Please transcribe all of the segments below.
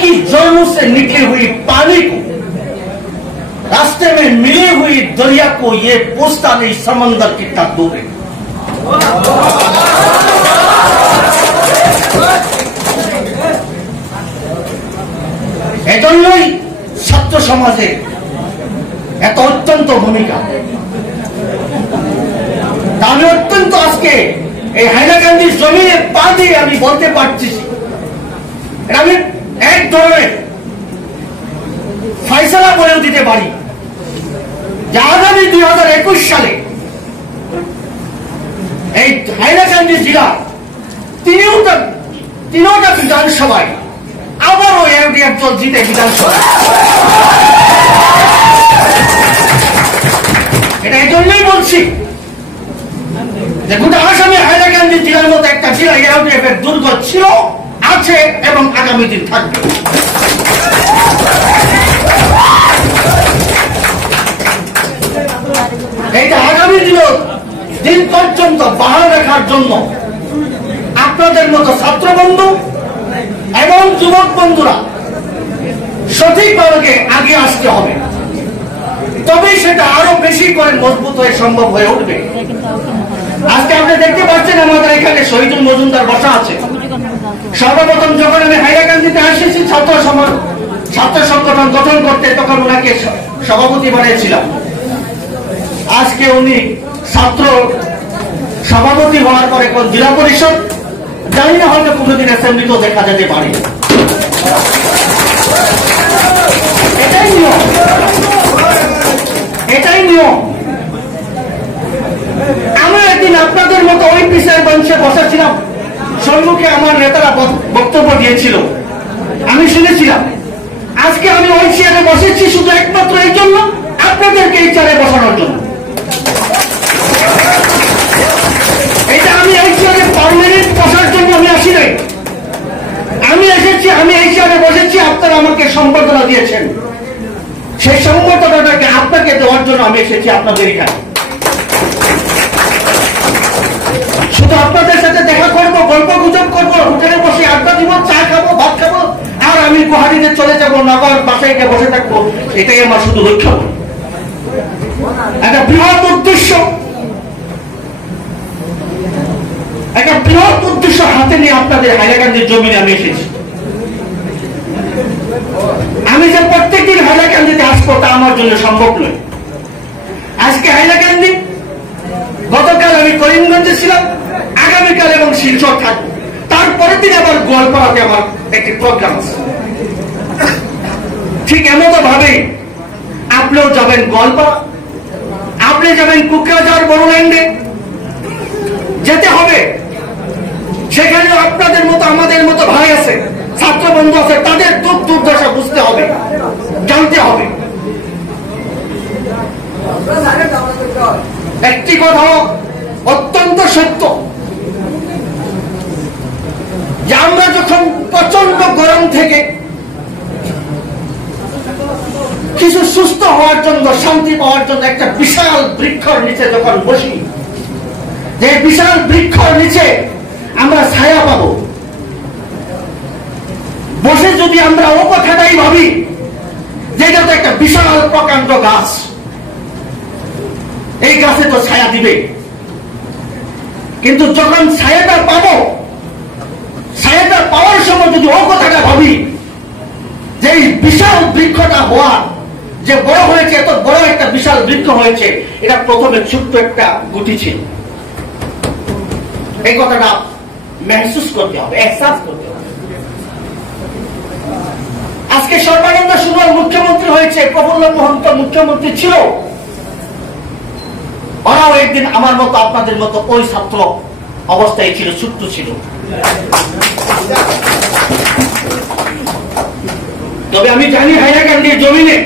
क्योंकि जुर्म से निकली हुई पानी को रास्ते में मिली हुई दरिया को ये पूछता नहीं समंदर कितना दूर है। এজন্যই ছাত্র সমাজে এত অত্যন্ত ভূমিকা। আমি অত্যন্ত আজকে এই হাইলাকান্দির জমিনে পা দিয়ে আমি বলতে পারছি, আমি এক ধরনের ফয়সালা বলেও দিতে পারি যে আগামী 2021 সালে এই হাইলাকান্দি জেলা তিনটা বিধানসভায় আবারও এলডিএফ দল জিতে বিধানসভা। এটা এই জন্যই বলছি যে গোটা আসামে হাইলাকান্দি জেলার মতো একটা জেলা এলডিএফ এর দুর্গ ছিল, আছে এবং আগামী দিন থাকবে। এইটা আগামী দিন পর্যন্ত বহাল রাখার জন্য আপনাদের মতো ছাত্র বন্ধু এবং যুবক বন্ধুরা সঠিকভাবে আগে আসতে হবে, তবেই সেটা আরো বেশি করে মজবুত হয়ে সম্ভব হয়ে উঠবে। আজকে আপনি দেখতে পাচ্ছেন আমাদের এখানে শহীদুল মজুমদার বসা আছে। সর্বপ্রথম যখন আমি হাইলাকান্দিতে এসেছি ছাত্র সংগঠন গঠন করতে, তখন ওনাকে সভাপতি বানিয়েছিলাম। আজকে উনি ছাত্র সভাপতি হওয়ার পরে কোন জেলা পরিষদ, জানি না, হয়তো কোনোদিন অ্যাসেম্বলিতেও দেখা যেতে পারে। এটাই নিয়ম, এটাই নিয়ম। আমরা একদিন আপনাদের মতো ওই পিসের মঞ্চে বসেছিলাম, সম্মুখে আমার নেতারা বক্তব্য দিয়েছিল, আমি শুনেছিলাম। আজকে আমি ওই চেয়ারে বসেছি শুধু একমাত্র এই জন্য, আপনাদেরকে এই চেয়ারে বসানোর জন্য। এটা আমি এই চেয়ারে পার্মানেন্ট বসার জন্য আমি আসি নাই। আমি এসেছি, আমি এই চেয়ারে বসেছি, আপনারা আমাকে সম্বর্ধনা দিয়েছেন, সেই সম্বর্ধনাটাকে আপনাকে দেওয়ার জন্য আমি এসেছি আপনাদের এখানে। শুধু আপনাদের সাথে দেখা করবো, গল্প গুজব করবো, হোটেলে বসে আড্ডা দিব, চা খাবো, ভাত খাবো, আর আমি গুয়াহাটিতে চলে যাবো, নগর বাসায় গিয়ে বসে থাকবো, এটাই আমার শুধু লক্ষ্য। একটা বৃহৎ উদ্দেশ্য, একটা বৃহৎ উদ্দেশ্য হাতে নিয়ে আপনাদের হাইলাকান্দির জমিনে আমি এসেছি। আমি যে প্রত্যেকদিন হাইলাকান্দিতে আসবো তা আমার জন্য সম্ভব নয়। আজকে হাইলাকান্দি, গতকাল আমি করিমগঞ্জে ছিলাম, আগামীকাল এবং শিলচর থাকবো, তারপরের দিন আবার গোয়ালপাড়াতে আমার একটি প্রোগ্রাম আছে। ঠিক এমন ভাবে আপনিও যাবেন গোয়ালপাড়া, আপনি যাবেন কুকরাঝাড়, বড়োল্যান্ডে যেতে হবে। সেখানে আপনাদের মতো আমাদের মতো ভাই আছে, ছাত্র বন্ধু আছে, তাদের দুঃখ দুর্দশা বুঝতে হবে, জানতে হবে। একটি কথা অত্যন্ত সত্য যে আমরা যখন প্রচন্ড গরম থেকে কিছু সুস্থ হওয়ার জন্য, শান্তি পাওয়ার জন্য একটা বিশাল বৃক্ষর নিচে যখন বসি, যে বিশাল বৃক্ষর নিচে আমরা ছায়া পাবো, বসে যদি আমরা ও কথাটাই ভাবি যে এটা তো একটা বিশাল প্রকাণ্ড গাছ, এই গাছে তো ছায়া দিবে, কিন্তু যখন ছায়াটা পাবো, ছায়াটা পাওয়ার সময় যদি ও কথাটা ভাবি যে এই বিশাল বৃক্ষটা হওয়া, যে বড় হয়েছে, এত বড় একটা বিশাল বৃক্ষ হয়েছে, এটা প্রথমে ছোট্ট একটা গুটি ছিল, এই কথাটা মেহসুস করতে হবে, এহসাস করতে হবে। আজকে সর্বানন্দ সোনোয়াল মুখ্যমন্ত্রী হয়েছে, প্রফুল্ল মহন্ত মুখ্যমন্ত্রী ছিল, ওরাও একদিন আমার মতো আপনাদের মতো ওই ছাত্র অবস্থায় ছিল, ছোট্ট ছিল। তবে আমি জানি হাইলাকান্দির জমিনে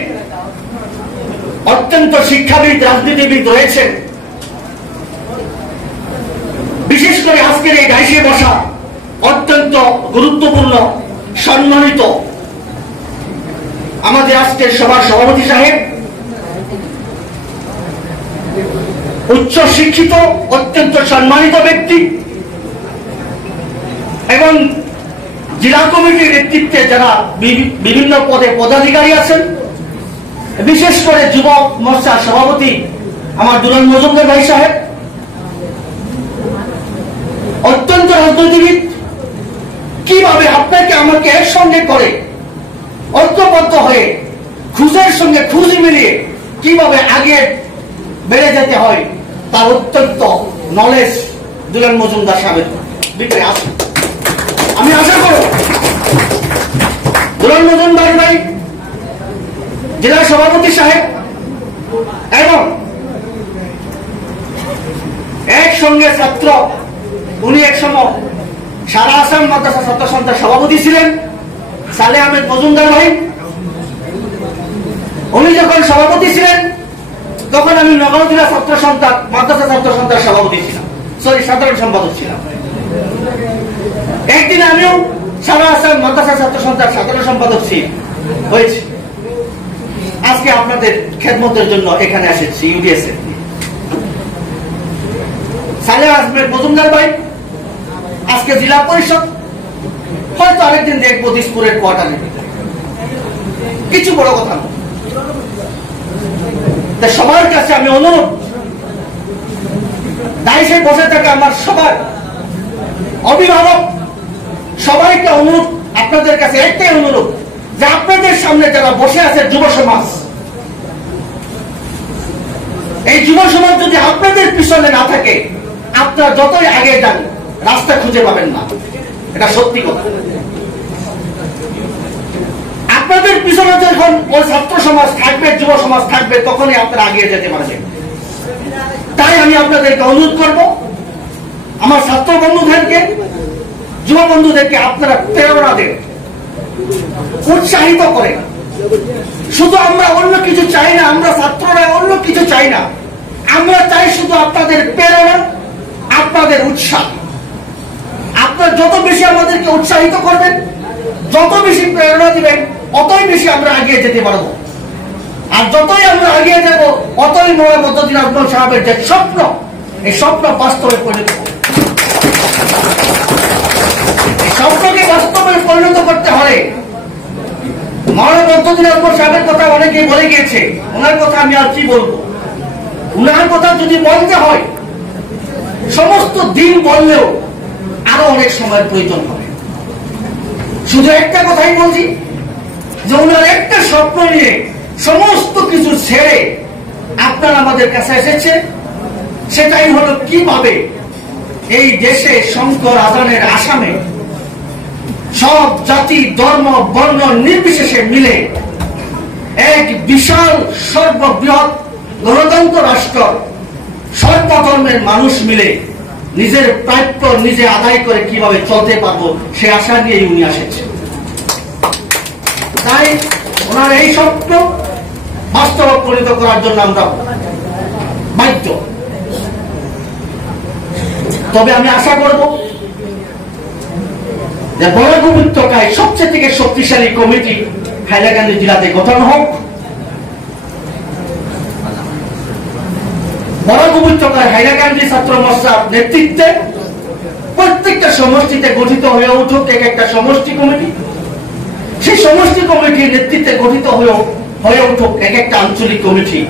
অত্যন্ত শিক্ষাবিদ, রাজনীতিবিদ রয়েছেন। বিশেষ করে আজকের এই ডাইসে বসা অত্যন্ত গুরুত্বপূর্ণ, সম্মানিত আমাদের আজকের সভার সভাপতি সাহেব, উচ্চ শিক্ষিত, অত্যন্ত সম্মানিত ব্যক্তি, এবং জেলা কমিটির নেতৃত্বে যারা বিভিন্ন পদে পদাধিকারী আছেন, বিশেষ করে যুব মোর্চার সভাপতি আমার দুলাল মজুমদার ভাই সাহেব, অত্যন্ত রাজনীতিবিদ, কিভাবে আপনাকে আমাকে এর সঙ্গে করে ঐক্যবদ্ধ হয়ে খুঁজের সঙ্গে খুঁজ মিলিয়ে কিভাবে আগে বেড়ে যেতে হয় তার অত্যন্ত নলেজ দুলাল মজুমদার সাহেবের ভিতরে আছে। আমি আশা করব দুলাল মজুমদার ভাই, জেলা সভাপতি সাহেব এবং একসঙ্গে ছাত্র, উনি একসময় সারা আসাম মাদ্রাসা ছাত্র সন্থার সভাপতি ছিলেন, সালেহ আহমেদ মজুমদার ভাই। উনি যখন সভাপতি ছিলেন তখন আমি নগাঁও জেলা ছাত্র সন্থা মাদ্রাসা ছাত্র সন্থার সভাপতি ছিলাম, সাধারণ সম্পাদক ছিলাম। একদিন আমিও সারা আসাম মাদ্রাসা ছাত্র সন্থার সাধারণ সম্পাদক হয়েছি। আজকে আপনাদের খেদমতের জন্য এখানে এসেছি ইউডিএসএ। সালেহ আহমেদ মজুমদার ভাই আজকে জেলা পরিষদ, হয়তো আরেকদিন দেখবো দিসপুরের কোয়ার্টারে, কিছু বড় কথা না। সবার কাছে আমি অনুরোধ, দায়িত্বে বসে থাকে আমার সবার অভিভাবক, সবাইকে অনুরোধ, আপনাদের কাছে একটাই অনুরোধ যে আপনাদের সামনে যারা বসে আছে যুব সমাজ, এই যুব সমাজ যদি আপনাদের পিছনে না থাকে, আপনারা যতই আগে যান রাস্তা খুঁজে পাবেন না। এটা সত্যি কথা। আপনাদের পিছনে যখন ওই ছাত্র সমাজ থাকবে, যুব সমাজ থাকবে, তখনই আপনারা আগিয়ে যেতে পারবেন। তাই আমি আপনাদেরকে অনুরোধ করব, আমার ছাত্র বন্ধুদেরকে, যুব বন্ধুদেরকে আপনারা প্রেরণা দেন, উৎসাহিত করেন। শুধু আমরা অন্য কিছু চাই না, আমরা ছাত্ররা অন্য কিছু চাই না, আমরা চাই শুধু আপনাদের প্রেরণা, আপনাদের উৎসাহ। আপনারা যত বেশি আমাদেরকে উৎসাহিত করবেন, যত বেশি প্রেরণা দিবেন, অতই বেশি আমরা এগিয়ে যেতে পারবো। আর যতই আমরা এগিয়ে যাব, অতই মৌলানা আব্দুল সাহেবের যে স্বপ্ন, এই স্বপ্ন বাস্তবে পরিণত হবে। এই স্বপ্নকে বাস্তবে পরিণত করতে হলে মৌলানা আব্দুল সাহেবের কথা অনেকেই বলে গিয়েছে, ওনার কথা আমি আর কি বলবো। ওনার কথা যদি বলতে হয়, সমস্ত দিন বললেও আরো অনেক সময়ের প্রয়োজন হবে। শুধু একটা কথাই বলছি যে ওনার একটা স্বপ্ন নিয়ে সমস্ত কিছু ছেড়ে আপনারা আমাদের কাছে এসেছে, সেটাই হলো কিভাবে এই দেশে শঙ্কর আজানের আসামে সব জাতি, ধর্ম, বর্ণ নির্বিশেষে মিলে এক বিশাল সর্ববৃহৎ গণতন্ত্র রাষ্ট্র, সর্বধর্মের মানুষ মিলে নিজের প্রাপ্য নিজে আদায় করে কিভাবে চলতে পারবো, সে আশা নিয়েই উনি এসেছে। তাই ওনার এই স্বপ্ন বাস্তব পরিণত করার জন্য আমরা বাধ্য। তবে আমি আশা করব যে বরাক উপত্যকায় সবচেয়ে থেকে শক্তিশালী কমিটি হাইলাকান্দি জেলাতে গঠন হোক। বরাক উপত্যকায় হাইলাকান্দি ছাত্র মোর্চার নেতৃত্বে প্রত্যেকটা সমষ্টিতে গঠিত হয়ে উঠুক এক একটা সমষ্টি কমিটি, সেই সমষ্টি কমিটির নেতৃত্বে গঠিত হয়ে উঠুক এক একটা আঞ্চলিক কমিটি,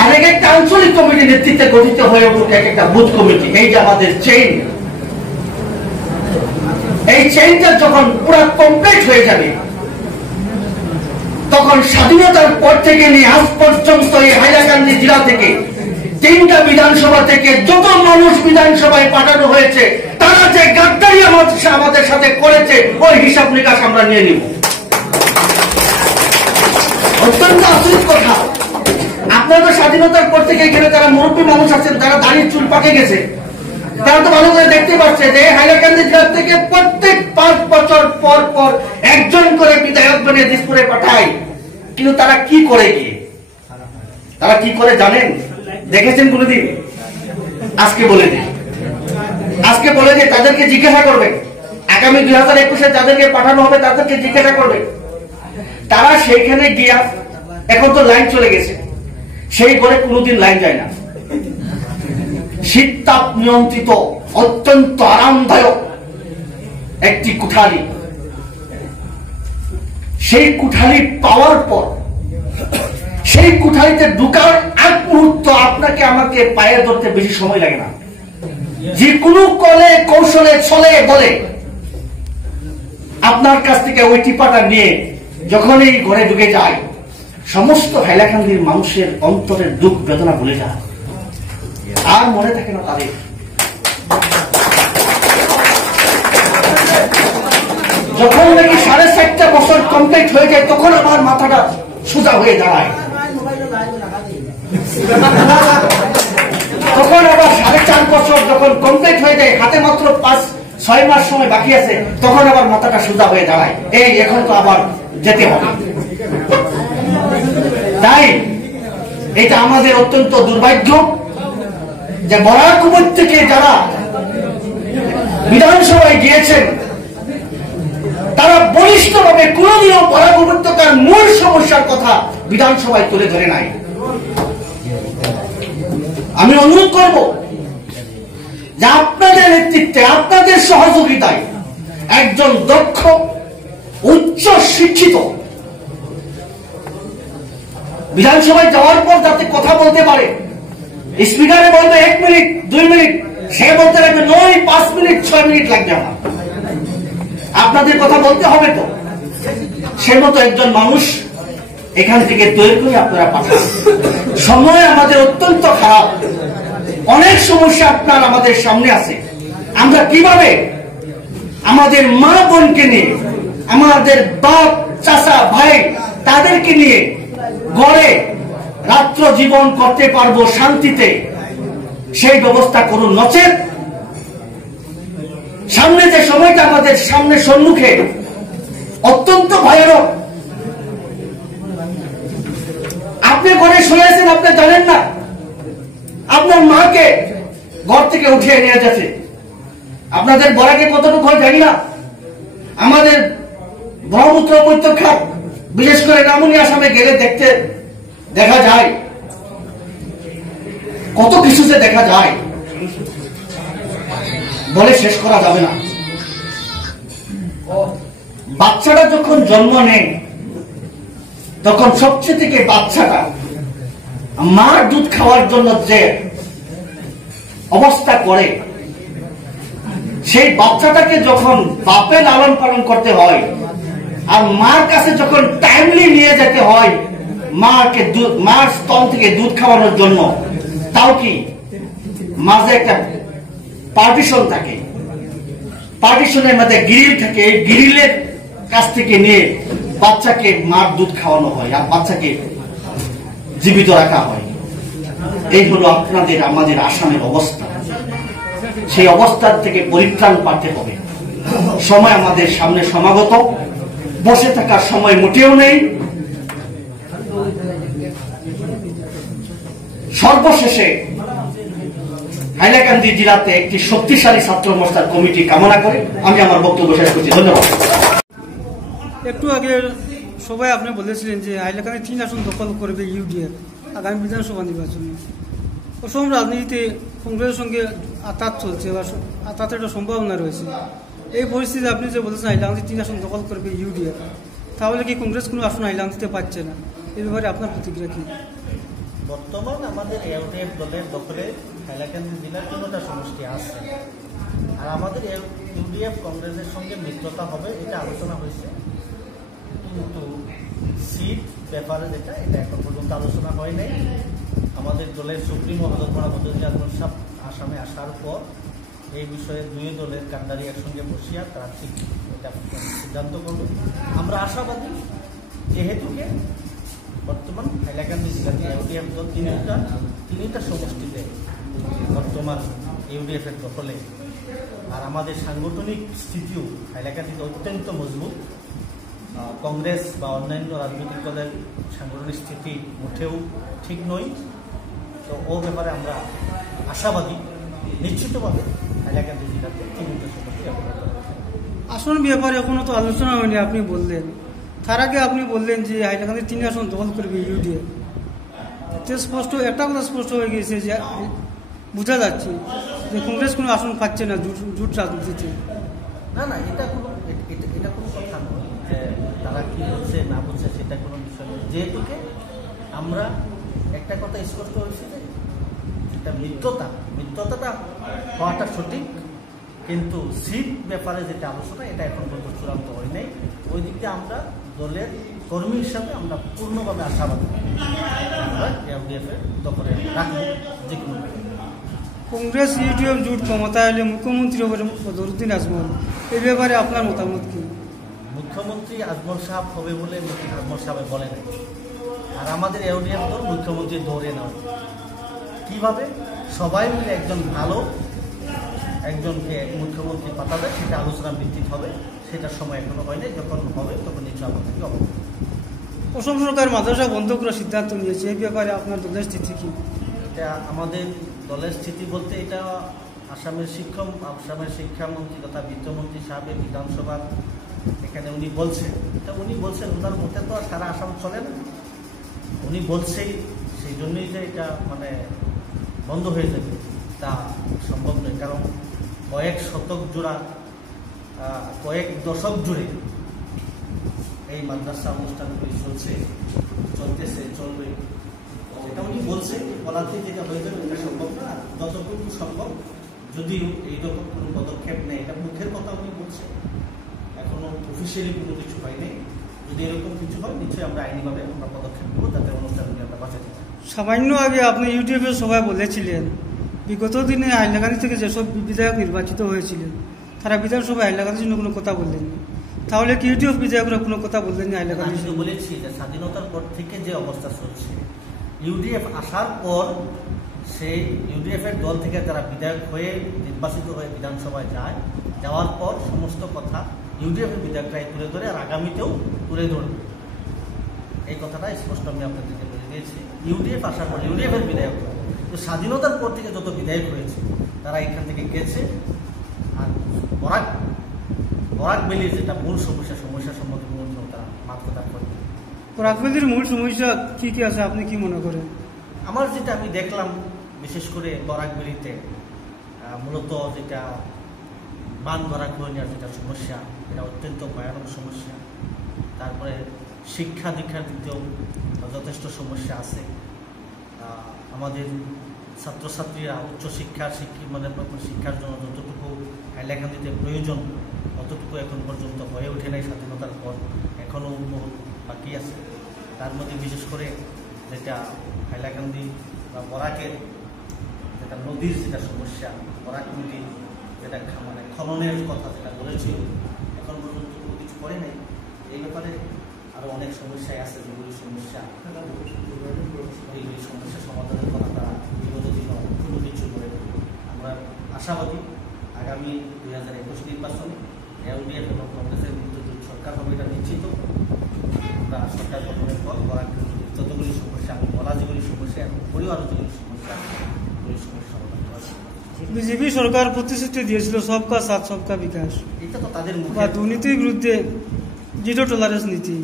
আর এক একটা আঞ্চলিক কমিটির নেতৃত্বে গঠিত হয়ে উঠুক এক একটা বুথ কমিটি। এই যে আমাদের চেইন, এই চেইনটা যখন পুরো কমপ্লিট হয়ে যাবে, তখন স্বাধীনতার পর থেকে নিয়ে আজ পর্যন্ত এই হাইলাকান্দি জেলা থেকে 3টা বিধানসভা থেকে যত মানুষ বিধানসভায় পাঠানো হয়েছে, তারা যে গাদ্দারি আমাদের সাথে করেছে, ওই হিসাব নিকাশ আমরা নিয়ে নিব। অত্যন্ত আশ্চর্য কথা, আপনাদের স্বাধীনতার পর থেকে এখানে যারা মুরব্বী মানুষ আছেন, তারা দাঁড়িয়ে চুল পাকে গেছে, তারা তো ভালো করে দেখতে পাচ্ছে যে হাইলাকান্দি জেলা থেকে প্রত্যেক 5 বছর পর পর একজন করে বিধায়ক বানিয়ে দিসপুরে পাঠায়। কিন্তু তারা কি করে গিয়ে, তারা কি করে জানেন? দেখেছেন কোনদিন? আজকে বলে দিই, আজকে বলে দিই, তাদেরকে জিজ্ঞাসা করবে, আগামী 2021-এ যাদেরকে পাঠানো হবে তাদেরকে জিজ্ঞাসা করবে। তারা সেইখানে গিয়া, এখন তো লাইন চলে গেছে, সেই ঘরে কোনোদিন লাইন যায় না। শীত তাপ নিয়ন্ত্রিত অত্যন্ত আরামদায়ক একটি কুঠারি, সেই কুঠারি পাওয়ার পর সেই কুঠারিতে ঢুকার এক মুহূর্ত আপনাকে আমাকে পায়ে ধরতে বেশি সময় লাগে না। যে কোনো কলে কৌশলে ছলে বলে আপনার কাছ থেকে ওই টিপাটা নিয়ে যখন এই ঘরে ঢুকে যায়, সমস্ত হাইলাকান্দির মানুষের অন্তরের দুঃখ বেদনা ভুলে যায়, আর মনে থাকে না তাদের। যখন নাকি 7.5 বছর কমপ্লিট হয়ে যায়, তখন আমার মাথাটা সোজা হয়ে দাঁড়ায়। তখন আবার 4.5 বছর যখন কমপ্লিট হয়ে যায়, হাতে মাত্র 5-6 মাস সময় বাকি আছে, তখন আবার মাথাটা সোজা হয়ে দাঁড়ায়, এই এখন তো আবার যেতে হবে। তাই এটা আমাদের অত্যন্ত দুর্ভাগ্য যে বরাক উপত্যকে যারা বিধানসভায় গিয়েছেন, তারা বলিষ্ঠভাবে কোনদিনও বরাক উপত্যকার মূল সমস্যার কথা বিধানসভায় তুলে ধরে নাই। আমি অনুরোধ করব যে আপনাদের নেতৃত্বে, আপনাদের সহযোগিতায় একজন দক্ষ উচ্চ শিক্ষিত বিধানসভায় যাওয়ার পর যাতে কথা বলতে পারে, স্পিকারে বলবে 1 মিনিট 2 মিনিট, সে বলতে লাগবে নয় 5 মিনিট 6 মিনিট লাগবে আমার। আপনাদের কথা বলতে হবে তো, সে মতো একজন মানুষ এখান থেকে তৈরি করে আপনারা পাঠান। সময় আমাদের অত্যন্ত খারাপ, অনেক সমস্যা আপনার আমাদের সামনে আছে। আমরা কিভাবে আমাদের মা বোনকে নিয়ে, আমাদের বাপ চাচা ভাই তাদেরকে নিয়ে গড়ে রাত্র জীবন করতে পারবো শান্তিতে, সেই ব্যবস্থা করুন। নচেত সামনে যে সময়টা আমাদের সামনে সম্মুখে অত্যন্ত ভয়ানক। আপনি ঘরে শুনেছেন, আপনি জানেন না আপনার মাকে ঘর থেকে উঠিয়ে নিয়ে যাচ্ছে। আপনাদের বরাকে কতটুকু হয় জানি না। আমাদের ব্রহ্মপুত্র উপত্যকা, বিশেষ করে নামুনি আসামে গেলে দেখা যায় কত কিছু যে দেখা যায়, বলে শেষ করা যাবে না। বাচ্চাটা যখন জন্ম নেয়, তখন সবচেয়ে থেকে বাচ্চাটা মার দুধ খাওয়ার জন্য যে অবস্থা করে, সেই বাচ্চাটাকে যখন বাপে লালন পালন করতে হয় আর মার কাছে যখন টাইমলি নিয়ে যেতে হয় মার স্তন থেকে দুধ খাওয়ানোর জন্য, তাও কি মাঝে একটা পার্টিশন থাকে, পার্টিশনের মধ্যে গ্রিল থাকে, এই গ্রিলের কাছ থেকে নিয়ে বাচ্চাকে মার দুধ খাওয়ানো হয় আর বাচ্চাকে জীবিত রাখা হয়। এই হলো আপনাদের আমাদের আসামের অবস্থা। সেই অবস্থার থেকে পরিত্রাণ পাতে হবে। সময় আমাদের সামনে সমাগত, বসে থাকার সময় মোটেও নেই। সর্বশেষে হাইলাকান্দি জেলাতে একটি শক্তিশালী ছাত্র মোর্চার কমিটি কামনা করে আমি আমার বক্তব্য শেষ করছি। ধন্যবাদ। একটু আগে সবাই আপনি বলেছিলেন যে হাইলাকান্দি 3 আসন দখল করবে ইউডিএফ আগামী বিধানসভা নির্বাচনে। অসম রাজনীতিতে কংগ্রেসের সঙ্গে আতাত চলছে বা আতাতের একটা সম্ভাবনা রয়েছে। এই পরিস্থিতিতে আপনি যে বলেছেন হাইলাকান্দি 3 আসন দখল করবে ইউডিএফ, তাহলে কি কংগ্রেস কোনো আসন হাইলাকান্দিতে পাচ্ছে না? এই ব্যাপারে আপনার প্রতিক্রিয়া কি? বর্তমান আমাদের ইউডিএফ দলের দখলে হাইলাকান্দি জেলার কোনোটা সমষ্টি আছে, আর আমাদের ইউডিএফ কংগ্রেসের সঙ্গে মিত্রতা হবে এটা আলোচনা হয়েছে, কিন্তু সিট ব্যাপারে যেটা এটা এখন পর্যন্ত আলোচনা হয় নাই। আমাদের দলের সুপ্রিমো হজরত মহামুদ্দিন আজমল সাহেব আসামে আসার পর এই বিষয়ে দুই দলের কান্ডারি একসঙ্গে বসিয়া তারা ঠিক এটা সিদ্ধান্ত করবে। আমরা আশাবাদী, যেহেতুকে বর্তমান হাইলাকান্দি জেলাতে ইউডিএফ দল তিনটা সমষ্টিতে বর্তমান ইউডিএফের দখলে, আর আমাদের সাংগঠনিক স্থিতিও হাইলাকান্দিতে অত্যন্ত মজবুত। কংগ্রেস বা অন্যান্য রাজনৈতিক দলের সাংগঠনিক স্থিতি মোটেও ঠিক নয়। তো ও ব্যাপারে আমরা আশাবাদী, নিশ্চিতভাবে হাইলাকান্দি জেলাতে 3টা সমষ্টি। আসন ব্যাপারে এখনো তো আলোচনা হয়নি, আপনি বললেন। তার আগে আপনি বললেন যে হাইলাকান্দি 3 আসন দখল করবে ইউডিএফ। স্পষ্ট একটা কথা স্পষ্ট হয়ে গেছে যে বোঝা যাচ্ছে যে কংগ্রেস কোনো আসন পাচ্ছে না জোট রাজনীতিতে। না, এটা কোনো কথা নয় যে তারা কি বলছে না বলছে সেটা কোনো বিষয় নেই। যেহেতুকে আমরা একটা কথা স্পষ্ট হয়েছে যে এটা মিথ্যতাটা হওয়াটা সঠিক, কিন্তু সিট ব্যাপারে যেটা আলোচনা এটা এখন পর্যন্ত চূড়ান্ত হয় নাই। ওই দিক দিয়ে আমরা দলের কর্মী হিসাবে আমরা পূর্ণভাবে আশাবাদী আমরা এলডিএফের দখলে রাখবো যে কোনো। কংগ্রেস ইউডিএফ জোট ক্ষমতায় এলে মুখ্যমন্ত্রী হবে বদরুদ্দিন আজমল, এই ব্যাপারে আপনার মতামত কি? মুখ্যমন্ত্রী আজমল সাহেব হবে বলে আজমল সাহেব বলে নাই, আর আমাদের এলডিএফ দল মুখ্যমন্ত্রী দৌড়ে নেওয়া কীভাবে সবাই মিলে একজন ভালো একজনকে মুখ্যমন্ত্রী পাঠাবে সেটা আলোচনা ভিত্তিক হবে। সেটার সময় এখনো হয়নি, যখন হবে তখন নিশ্চয় আমাদেরকে অবগত। অসম সরকার মাদ্রাসা বন্ধ করার সিদ্ধান্ত নিয়েছে, এই ব্যাপারে আপনার দলের স্থিতি কি? এটা আমাদের দলের স্থিতি বলতে এটা আসামের শিক্ষামন্ত্রী তথা বিত্তমন্ত্রী সাহেবের বিধানসভা এখানে উনি বলছেন, এটা উনি বলছেন, ওনার মতে তো আর সারা আসাম চলে না। উনি বলছেই সেই জন্যই যে এটা মানে বন্ধ হয়ে যাবে তা সম্ভব নয়, কারণ কয়েক দশক জুড়ে এই মাদ্রাসা অনুষ্ঠানগুলি চলবে। এটা উনি বলছে, বলাতে যেটা হয়ে যাবে এটা সম্ভব না। যতটুকু সম্ভব যদিও এইরকম কোনো পদক্ষেপ নেই, এটা মুখের কথা উনি বলছে, এখনো অফিসিয়ালি কোনো কিছু হয় নাই। যদি এরকম কিছু হয় নিশ্চয়ই আমরা আইনিভাবে আমরা পদক্ষেপ নেবো যাতে অনুষ্ঠানগুলি আমরা বাঁচাতে পারি। সামান্য আগে আপনি ইউটিউবের সভায় বলেছিলেন বিগত দিনে হাইলাকান্দি থেকে যেসব বিধায়ক নির্বাচিত হয়েছিলেন তারা বিধানসভায় হাইলাকান্দির জন্য কোনো কথা বললেননি, তাহলে কি ইউটিউব বিধায়করা কোনো কথা বললেননি হাইলাকান্দি? আমি তো বলেছি যে স্বাধীনতার পর থেকে যে অবস্থা চলছে, ইউডিএফ আসার পর সেই ইউডিএফের দল থেকে যারা বিধায়ক হয়ে নির্বাচিত হয়ে বিধানসভায় যাওয়ার পর সমস্ত কথা ইউডিএফের বিধায়করাই তুলে ধরে, আর আগামীতেও তুলে ধরবে। এই কথাটা স্পষ্ট আমি আপনাদেরকে বলে দিয়েছি। ইউডিএফ আসার পর ইউডিএফের বিধায়ক, তো স্বাধীনতার পর থেকে যত বিধায়ক হয়েছে তারা এখান থেকে গেছে। আর বরাক ভ্যালির যেটা মূল সমস্যা সম্মুখীন তারা মাত্রতা করবে। বরাক ভ্যালির মূল সমস্যা কি কি আছে আপনি কি মনে করেন? আমার যেটা আমি দেখলাম বিশেষ করে বরাক ভ্যালিতে মূলত যেটা বান বরাক নেওয়ার যেটা সমস্যা, এটা অত্যন্ত ভয়ানক সমস্যা। তারপরে শিক্ষা দীক্ষার দিকেও যথেষ্ট সমস্যা আছে। আমাদের ছাত্রছাত্রীরা উচ্চশিক্ষার শিক্ষার জন্য যতটুকু হাইলাকান্দিতে প্রয়োজন ততটুকু এখন পর্যন্ত হয়ে ওঠে নাই স্বাধীনতার পর, এখনও বহুত বাকি আছে। তার মধ্যে বিশেষ করে যেটা হাইলাকান্দি বা বরাকের যেটা নদীর যেটা সমস্যা, বরাক নদী যেটা মানে খননের কথা যেটা বলেছিল এখন পর্যন্ত কোনো কিছু করে নাই। এই ব্যাপারে আরও অনেক সমস্যাই আছে, যেগুলি সমস্যা সমাধানের কথা তারা বিগত দিনও কোনো কিছু করে। আমরা আশাবাদী আগামী 2021 নির্বাচনে এলডিএফ এবং কংগ্রেসের মিত্রজোট সরকার হবে, এটা নিশ্চিত। আমরা সরকার গঠনের পর বরাক যতগুলি সমস্যা আমি বলা যেগুলি সমস্যা এবং পরিবারও যেগুলি সমস্যা সমাধান করা। বিজেপি সরকার প্রতিশ্রুতি দিয়েছিল সবকা সাথ সবকা বিকাশ, এটা তো তাদের বা দুর্নীতির বিরুদ্ধে জিরো টলারেন্স নীতি,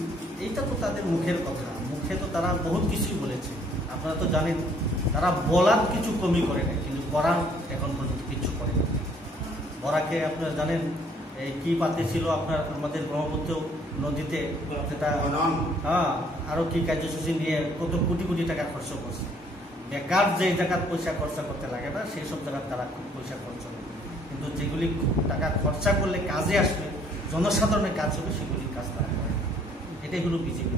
এইটা তো তাদের মুখের কথা। মুখে তো তারা বহুত কিছুই বলেছে, আপনারা তো জানেন। তারা বলার কিছু কমই করে না, কিন্তু করার এখন পর্যন্ত কিছু করে না। বরাকে আপনারা জানেন এই কি পাতে ছিল আপনার আমাদের ব্রহ্মপুত্র নদীতে, সেটা আরও কি কার্যসূচি নিয়ে কত কোটি কোটি টাকা খরচ করছে। বেকার যে জায়গার পয়সা খরচা করতে লাগে না সেই সব জায়গায় তারা খুব পয়সা খরচ করে, কিন্তু যেগুলি টাকা খরচা করলে কাজে আসবে, জনসাধারণের কাজ হবে, সেগুলির কাজ তারা করে। এটাই হলো বিজেপি।